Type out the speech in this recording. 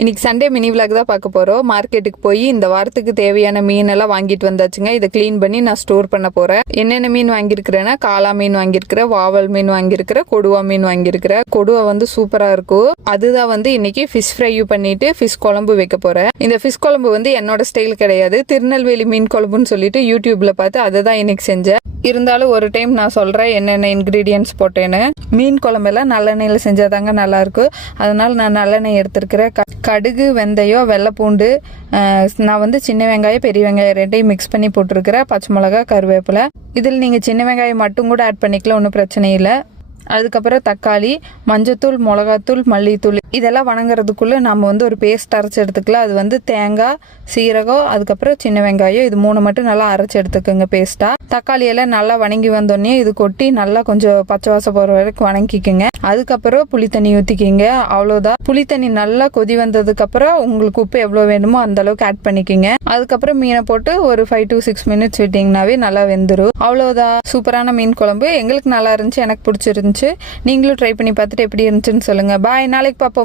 இன்னைக்கு Sunday mini vlog தான் பார்க்க போகிறோம். மார்க்கெட்டுக்கு போய் இந்த வாரத்துக்கு தேவையான மீனெல்லாம் வாங்கிட்டு வந்தாச்சுங்க. இதை க்ளீன் பண்ணி நான் ஸ்டோர் பண்ண போகிறேன். என்னென்ன மீன் வாங்கியிருக்கிறேன்னா காளா மீன் வாங்கியிருக்கிறேன், வாவல் மீன் வாங்கியிருக்கிறேன், கொடுவா மீன் வாங்கியிருக்கிறேன். கொடுவா வந்து சூப்பராக இருக்கும். அதுதான் வந்து இன்னைக்கு ஃபிஷ் ஃப்ரை பண்ணிட்டு ஃபிஷ் குழம்பு வைக்க போகிறேன். இந்த ஃபிஷ் குழம்பு வந்து என்னோட ஸ்டைல் கிடையாது, திருநெல்வேலி மீன் குழம்புன்னு சொல்லிட்டு யூடியூப்ல பார்த்து அதை தான் இன்னைக்கு செஞ்சேன். இருந்தாலும் ஒரு டைம் நான் சொல்கிறேன் என்னென்ன இன்க்ரீடியன்ட்ஸ் போட்டேன்னு. மீன் குழம்பெல்லாம் நல்லெண்ணெயில் செஞ்சாதாங்க நல்லாயிருக்கும். அதனால் நான் நல்லெண்ணெய் எடுத்துருக்கிறேன். கடுகு, வெந்தயம், வெள்ளைப்பூண்டு, நான் வந்து சின்ன வெங்காயம், பெரிய வெங்காயம் ரெண்டையும் மிக்ஸ் பண்ணி போட்டிருக்கிறேன். பச்சை மிளகா, கருவேப்பிலை. இதில் நீங்கள் சின்ன வெங்காயம் மட்டும் கூட ஆட் பண்ணிக்கலாம், ஒன்றும் பிரச்சனை இல்லை. அதுக்கப்புறம் தக்காளி, மஞ்சத்தூள், மிளகாத்தூள், மல்லித்தூள் இதெல்லாம் வணங்குறதுக்குள்ளே நம்ம வந்து ஒரு பேஸ்ட் அரைச்சி எடுத்துக்கலாம். அது வந்து தேங்காய், சீரகம், அதுக்கப்புறம் சின்ன வெங்காயம் இது 3 மட்டும் நல்லா அரைச்சி எடுத்துக்கோங்க பேஸ்ட்டாக. தக்காளி எல்லாம் நல்லா வணங்கி வந்தோடனே இது கொட்டி நல்லா கொஞ்சம் பச்சை வாசம் போகிற வரைக்கும் வணங்கிக்கோங்க. அதுக்கப்புறம் புளி தண்ணி ஊற்றிக்கிங்க. அவ்வளோதான். புளி தண்ணி நல்லா கொதி வந்ததுக்கப்புறம் உங்களுக்கு உப்பு எவ்வளோ வேணுமோ அந்த அளவுக்கு ஆட் பண்ணிக்கோங்க. அதுக்கப்புறம் மீனை போட்டு ஒரு 5 to 6 minutes விட்டிங்கனாவே நல்லா வெந்துடும். அவ்வளோதான். சூப்பரான மீன் குழம்பு. எங்களுக்கு நல்லா இருந்துச்சு, எனக்கு பிடிச்சிருந்துச்சு. நீங்களும் ட்ரை பண்ணி பார்த்துட்டு எப்படி இருந்துச்சுன்னு சொல்லுங்கள். பாய், நாளைக்கு பார்ப்போம்.